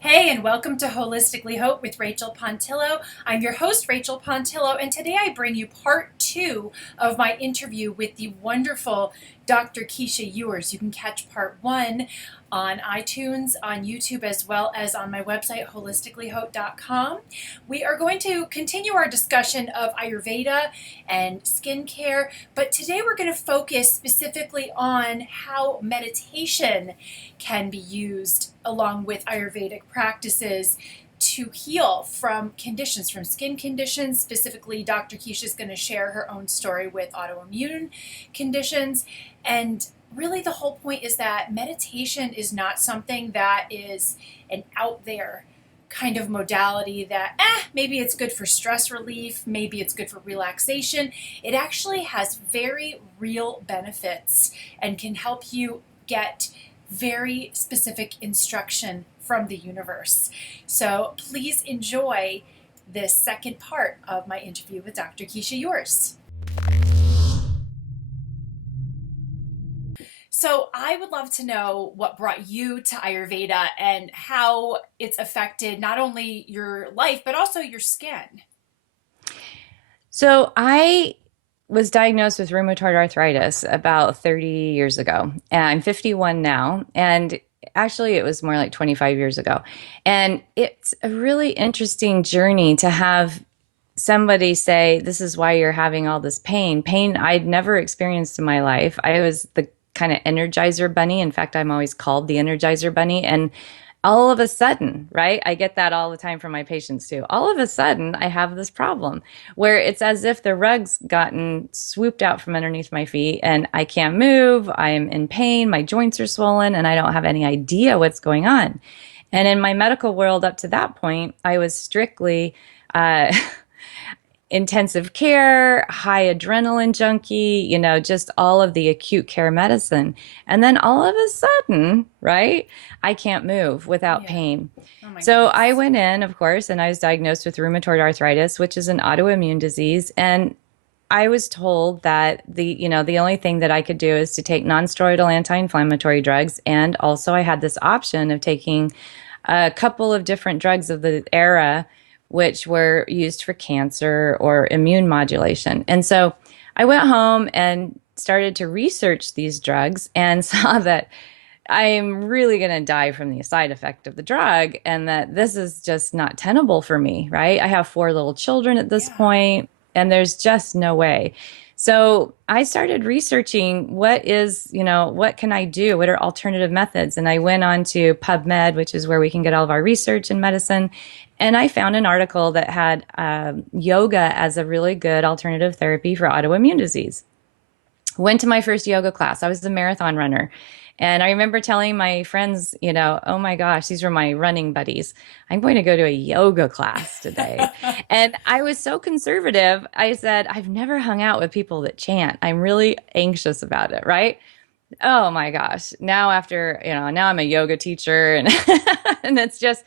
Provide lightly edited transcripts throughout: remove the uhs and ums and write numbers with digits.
Hey, and welcome to Holistically Hope with Rachel Pontillo. I'm your host, Rachel Pontillo, and today I bring you part two of my interview with the wonderful Dr. Keesha Ewers. You can catch part one on iTunes, on YouTube, as well as on my website, holisticallyhope.com. We are going to continue our discussion of Ayurveda and skincare, but today we're going to focus specifically on how meditation can be used along with Ayurvedic practices to heal from conditions, from skin conditions. Specifically, Dr. Keisha is going to share her own story with autoimmune conditions. And really, the whole point is that meditation is not something that is an out there kind of modality that maybe it's good for stress relief, maybe it's good for relaxation. It actually has very real benefits and can help you get very specific instruction from the universe. So please enjoy this second part of my interview with Dr. Keesha Ewers. So I would love to know what brought you to Ayurveda and how it's affected not only your life, but also your skin. So I was diagnosed with rheumatoid arthritis about 30 years ago. And I'm 51 now. And actually, it was more like 25 years ago. And it's a really interesting journey to have somebody say, this is why you're having all this pain. Pain I'd never experienced in my life. I was the kind of energizer bunny. In fact, I'm always called the energizer bunny. And all of a sudden, right? I get that all the time from my patients too. All of a sudden, I have this problem where it's as if the rug's gotten swooped out from underneath my feet and I can't move. I'm in pain. My joints are swollen and I don't have any idea what's going on. And in my medical world up to that point, I was strictly intensive care, high adrenaline junkie, just all of the acute care medicine. And then all of a sudden, right, I can't move without Yeah. pain. Oh my So I goodness. went in, of course, and I was diagnosed with rheumatoid arthritis, which is an autoimmune disease. And I was told that the only thing that I could do is to take nonsteroidal anti-inflammatory drugs. And also I had this option of taking a couple of different drugs of the era which were used for cancer or immune modulation. And so I went home and started to research these drugs and saw that I'm really going to die from the side effect of the drug and that this is just not tenable for me, right? I have four little children at this Yeah. point, and there's just no way. So I started researching what can I do? What are alternative methods? And I went on to PubMed, which is where we can get all of our research in medicine. And I found an article that had yoga as a really good alternative therapy for autoimmune disease. Went to my first yoga class. I was a marathon runner. And I remember telling my friends, oh my gosh, these were my running buddies. I'm going to go to a yoga class today. And I was so conservative. I said, I've never hung out with people that chant. I'm really anxious about it, right? Oh my gosh. Now I'm a yoga teacher and and it's just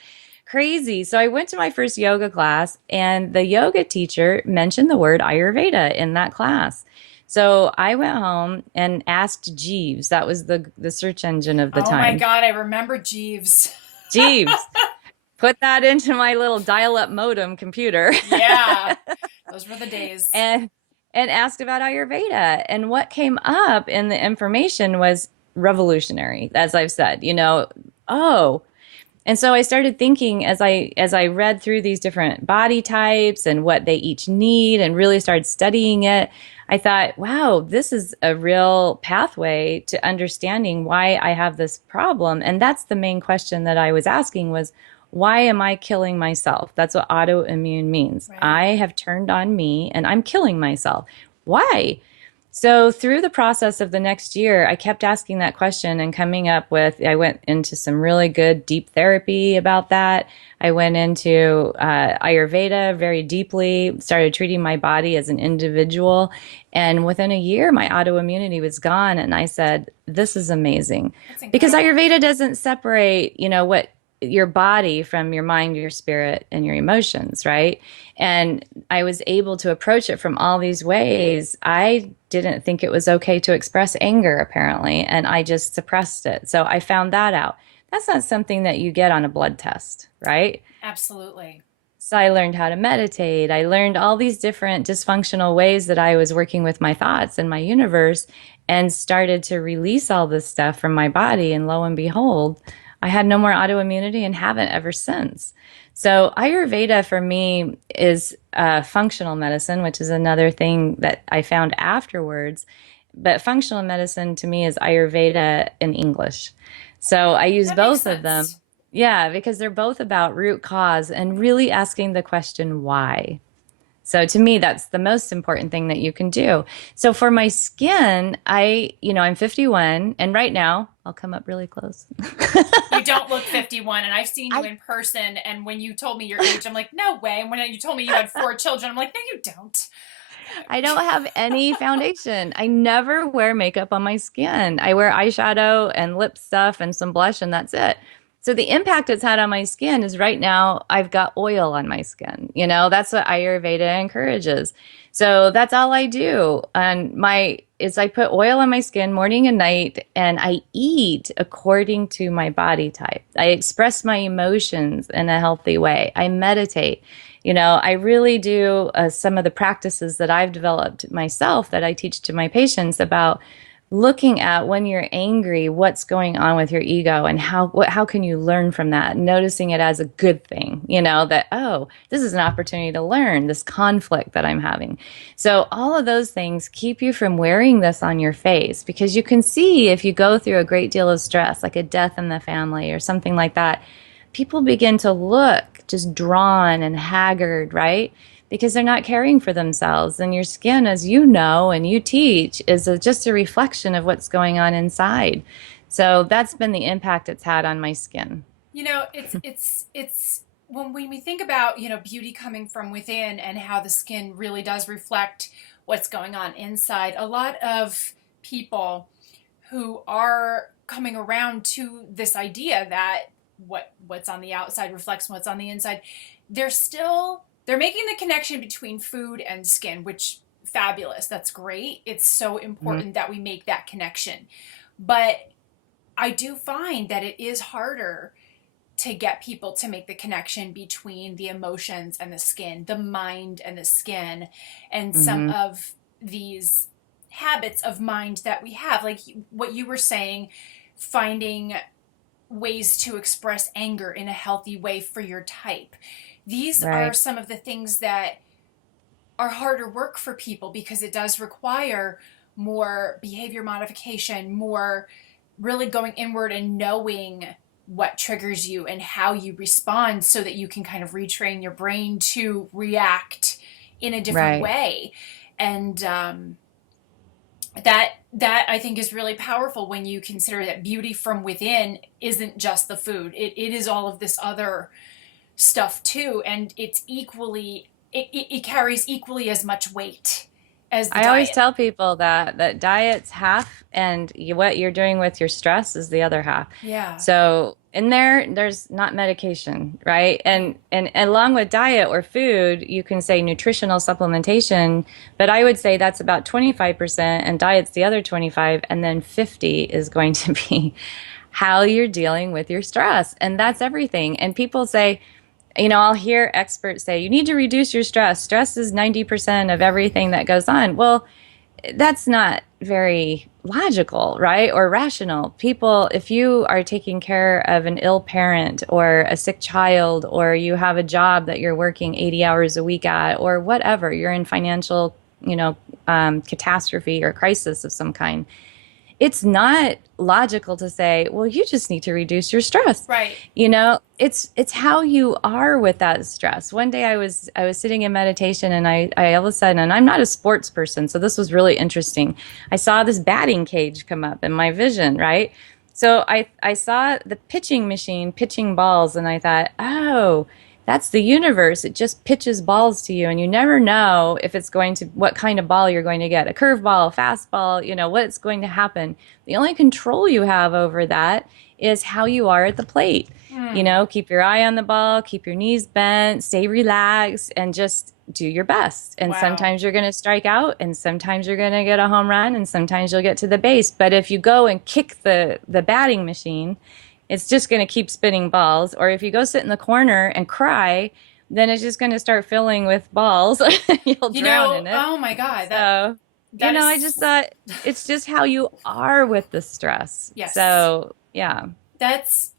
crazy. So I went to my first yoga class and the yoga teacher mentioned the word Ayurveda in that class. So I went home and asked Jeeves. That was the search engine of the Oh my time. God, I remember Jeeves. Jeeves, put that into my little dial-up modem computer Yeah, those were the days. and and asked about Ayurveda. And what came up in the information was revolutionary, as I've said, oh, and so I started thinking as I read through these different body types and what they each need and really started studying it, I thought, wow, this is a real pathway to understanding why I have this problem. And that's the main question that I was asking was, why am I killing myself? That's what autoimmune means. Right. I have turned on me and I'm killing myself. Why? So through the process of the next year, I kept asking that question and coming up with, I went into some really good deep therapy about that. I went into Ayurveda very deeply, started treating my body as an individual. And within a year, my autoimmunity was gone. And I said, this is amazing. That's Because incredible. Ayurveda doesn't separate, what your body from your mind, your spirit, and your emotions, right? And I was able to approach it from all these ways. I didn't think it was okay to express anger, apparently, and I just suppressed it. So I found that out. that's not something that you get on a blood test, right? Absolutely. So I learned how to meditate. I learned all these different dysfunctional ways that I was working with my thoughts and my universe and started to release all this stuff from my body. And lo and behold, I had no more autoimmunity and haven't ever since. So Ayurveda for me is functional medicine, which is another thing that I found afterwards. But functional medicine to me is Ayurveda in English. So I use That makes both of them. sense. Yeah, because they're both about root cause and really asking the question why. So to me, that's the most important thing that you can do. So for my skin, I'm 51 and right now I'll come up really close. You don't look 51, and I've seen you I in person. And when you told me your age, I'm like, no way. And when you told me you had 4 children, I'm like, no, you don't. I don't have any foundation. I never wear makeup on my skin. I wear eyeshadow and lip stuff and some blush, and that's it. So the impact it's had on my skin is right now I've got oil on my skin. That's what Ayurveda encourages. So that's all I do. And my is I put oil on my skin morning and night, and I eat according to my body type. I express my emotions in a healthy way. I meditate. I really do some of the practices that I've developed myself that I teach to my patients about looking at when you're angry, what's going on with your ego and how can you learn from that? Noticing it as a good thing, that, oh, this is an opportunity to learn this conflict that I'm having. So all of those things keep you from wearing this on your face because you can see if you go through a great deal of stress, like a death in the family or something like that, people begin to look just drawn and haggard, right? Because they're not caring for themselves. And your skin, as you know and you teach, is just a reflection of what's going on inside. So that's been the impact it's had on my skin. It's when we think about, beauty coming from within and how the skin really does reflect what's going on inside. A lot of people who are coming around to this idea that what's on the outside reflects what's on the inside, they're making the connection between food and skin, which fabulous. That's great. It's so important that we make that connection. But I do find that it is harder to get people to make the connection between the emotions and the skin, the mind and the skin, and some Mm-hmm. of these habits of mind that we have. Like what you were saying, finding ways to express anger in a healthy way for your type. These are Right. some of the things that are harder work for people because it does require more behavior modification, more really going inward and knowing what triggers you and how you respond so that you can kind of retrain your brain to react in a different Right. way. And that I think is really powerful when you consider that beauty from within isn't just the food. It is all of this other stuff too, and it carries equally as much weight as the I always diet. tell people that diet's half and what you're doing with your stress is the other half. Yeah. So in there's not medication, right? And along with diet or food, you can say nutritional supplementation, but I would say that's about 25% and diet's the other 25, and then 50 is going to be how you're dealing with your stress. And that's everything. And people say, I'll hear experts say, you need to reduce your stress. Stress is 90% of everything that goes on. Well, that's not very logical, right? Or rational. People, if you are taking care of an ill parent or a sick child, or you have a job that you're working 80 hours a week at, or whatever, you're in financial, catastrophe or crisis of some kind, it's not logical to say, well, you just need to reduce your stress. Right. It's how you are with that stress. One day I was sitting in meditation and I all of a sudden, and I'm not a sports person, so this was really interesting. I saw this batting cage come up in my vision, right? So I saw the pitching machine pitching balls and I thought, oh, that's the universe. It just pitches balls to you, and you never know if it's going to, what kind of ball you're going to get, a curveball, a fastball, what's going to happen. The only control you have over that is how you are at the plate. Keep your eye on the ball, keep your knees bent, stay relaxed, and just do your best. And Wow. sometimes you're going to strike out, and sometimes you're going to get a home run, and sometimes you'll get to the base. But if you go and kick the batting machine, it's just going to keep spinning balls. Or if you go sit in the corner and cry, then it's just going to start filling with balls. You'll drown in it. Oh my God, So, that I just is, thought it's just how you are with the stress. yes. So, yeah.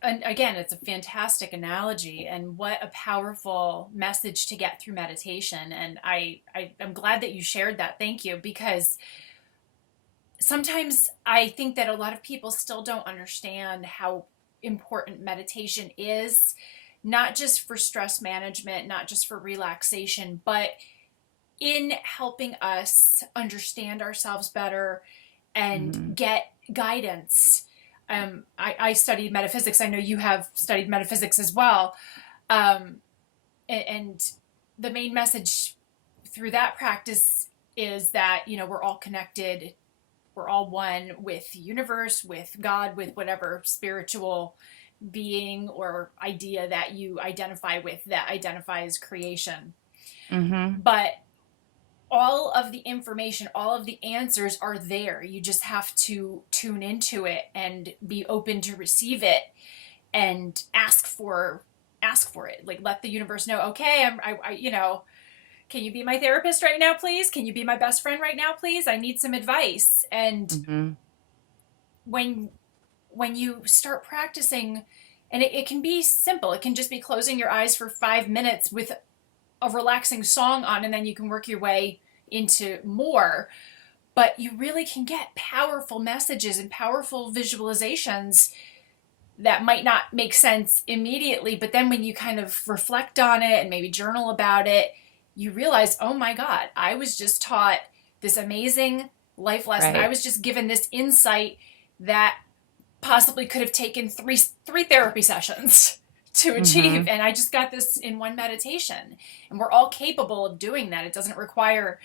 Again, it's a fantastic analogy, and what a powerful message to get through meditation. And I'm glad that you shared that. Thank you, because sometimes I think that a lot of people still don't understand how important meditation is, not just for stress management, not just for relaxation, but in helping us understand ourselves better and Hmm. get guidance. I studied metaphysics. I know you have studied metaphysics as well. Um, and the main message through that practice is that, we're all connected. We're all one with the universe, with God, with whatever spiritual being or idea that you identify with that identifies creation. Hmm. But all of the information, all of the answers are there. You just have to tune into it and be open to receive it and ask for it. Like, let the universe know, okay, can you be my therapist right now, please? Can you be my best friend right now, please? I need some advice. And Hmm. when when you start practicing, and it can be simple. It can just be closing your eyes for 5 minutes with a relaxing song on, and then you can work your way into more. But you really can get powerful messages and powerful visualizations that might not make sense immediately, but then when you kind of reflect on it and maybe journal about it, you realize, oh my God, I was just taught this amazing life lesson. I Right. was just given this insight that possibly could have taken three therapy sessions to achieve, Hmm. and I just got this in one meditation. And we're all capable of doing that. It doesn't require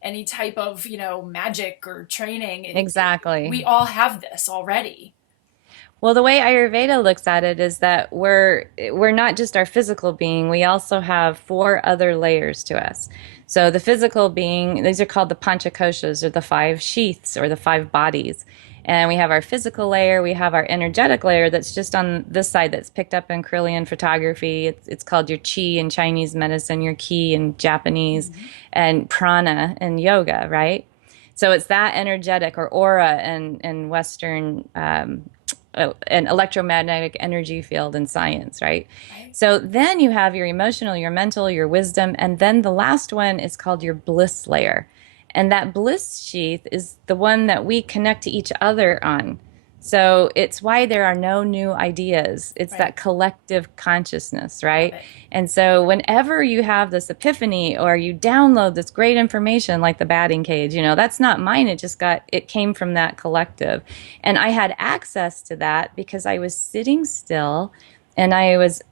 any type of, magic or training. We Exactly. all have this already. Well, the way Ayurveda looks at it is that we're not just our physical being, we also have four other layers to us. So the physical being, these are called the panchakoshas, or the five sheaths, or the five bodies. And we have our physical layer, we have our energetic layer that's just on this side that's picked up in Kirlian photography. It's called your chi in Chinese medicine, your ki in Japanese, Mm-hmm. and prana in yoga, right? So it's that energetic or aura in Western an electromagnetic energy field in science, right? Right. So then you have your emotional, your mental, your wisdom, and then the last one is called your bliss layer. And that bliss sheath is the one that we connect to each other on. So it's why there are no new ideas. It's Right. that collective consciousness, Love right? it. And so whenever you have this epiphany or you download this great information like the batting cage, that's not mine. It came from that collective. And I had access to that because I was sitting still and I was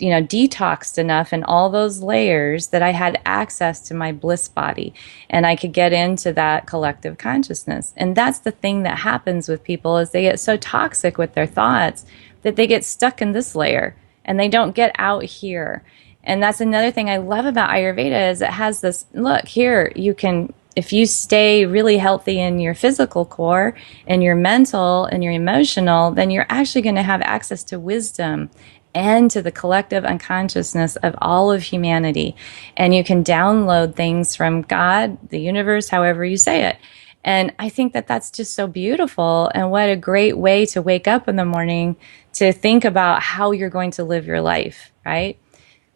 detoxed enough in all those layers that I had access to my bliss body and I could get into that collective consciousness. And that's the thing that happens with people is they get so toxic with their thoughts that they get stuck in this layer and they don't get out here. And that's another thing I love about Ayurveda is it has this look here, you can if you stay really healthy in your physical core and your mental and your emotional, then you're actually going to have access to wisdom and to the collective unconsciousness of all of humanity. And you can download things from God, the universe, however you say it. And I think that that's just so beautiful. And what a great way to wake up in the morning to think about how you're going to live your life, right?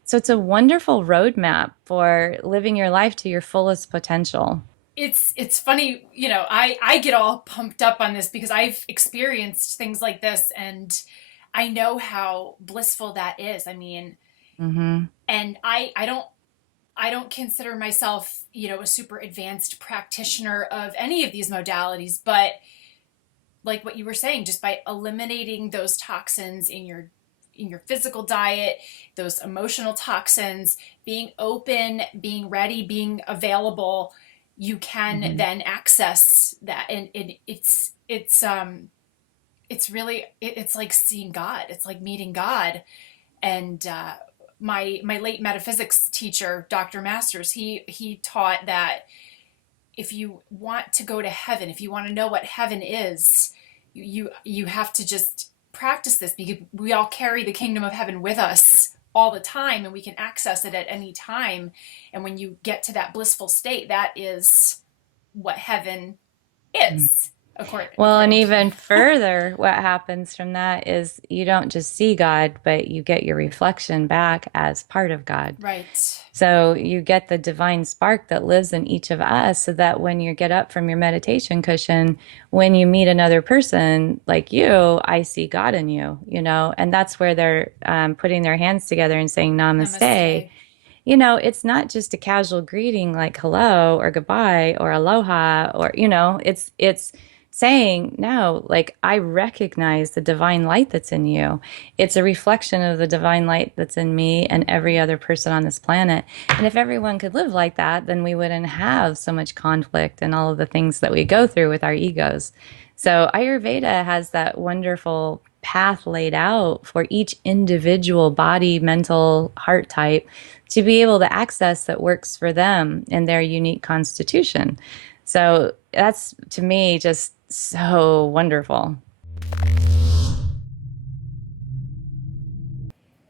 So it's a wonderful roadmap for living your life to your fullest potential. It's funny, I get all pumped up on this because I've experienced things like this, and I know how blissful that is. I mean, Mm-hmm. and I don't consider myself, a super advanced practitioner of any of these modalities, but like what you were saying, just by eliminating those toxins in your physical diet, those emotional toxins, being open, being ready, being available, you can Mm-hmm. then access that. And it's really it's like seeing God. It's like meeting God. And my late metaphysics teacher, Dr. Masters, he taught that if you want to go to heaven, if you want to know what heaven is, you have to just practice this because we all carry the kingdom of heaven with us all the time, and we can access it at any time. And when you get to that blissful state, that is what heaven is, Well, and according to you. even further, what happens from that is you don't just see God, but you get your reflection back as part of God. Right. So you get the divine spark that lives in each of us, so that when you get up from your meditation cushion, when you meet another person like you, I see God in you, and that's where they're putting their hands together and saying namaste. Namaste. It's not just a casual greeting like hello or goodbye or aloha, or, it's saying, no, like, I recognize the divine light that's in you. It's a reflection of the divine light that's in me and every other person on this planet. And if everyone could live like that, then we wouldn't have so much conflict and all of the things that we go through with our egos. So Ayurveda has that wonderful path laid out for each individual body, mental, heart type to be able to access that works for them in their unique constitution. So that's, to me, just so wonderful.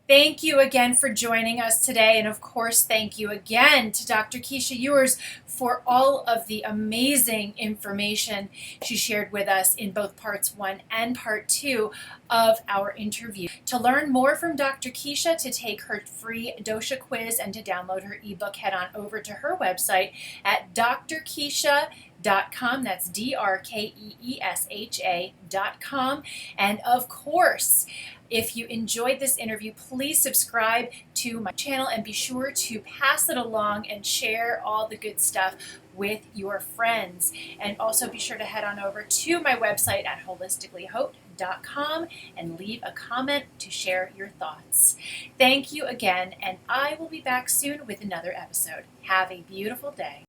Thank you again for joining us today. And of course, thank you again to Dr. Keesha Ewers for all of the amazing information she shared with us in both parts 1 and part 2 of our interview. To learn more from Dr. Keesha, to take her free dosha quiz, and to download her ebook, head on over to her website at drkeesha.com. That's DRKEESHA.com. And of course, if you enjoyed this interview, please subscribe to my channel and be sure to pass it along and share all the good stuff with your friends. And also be sure to head on over to my website at holisticallyhope.com and leave a comment to share your thoughts. Thank you again, and I will be back soon with another episode. Have a beautiful day.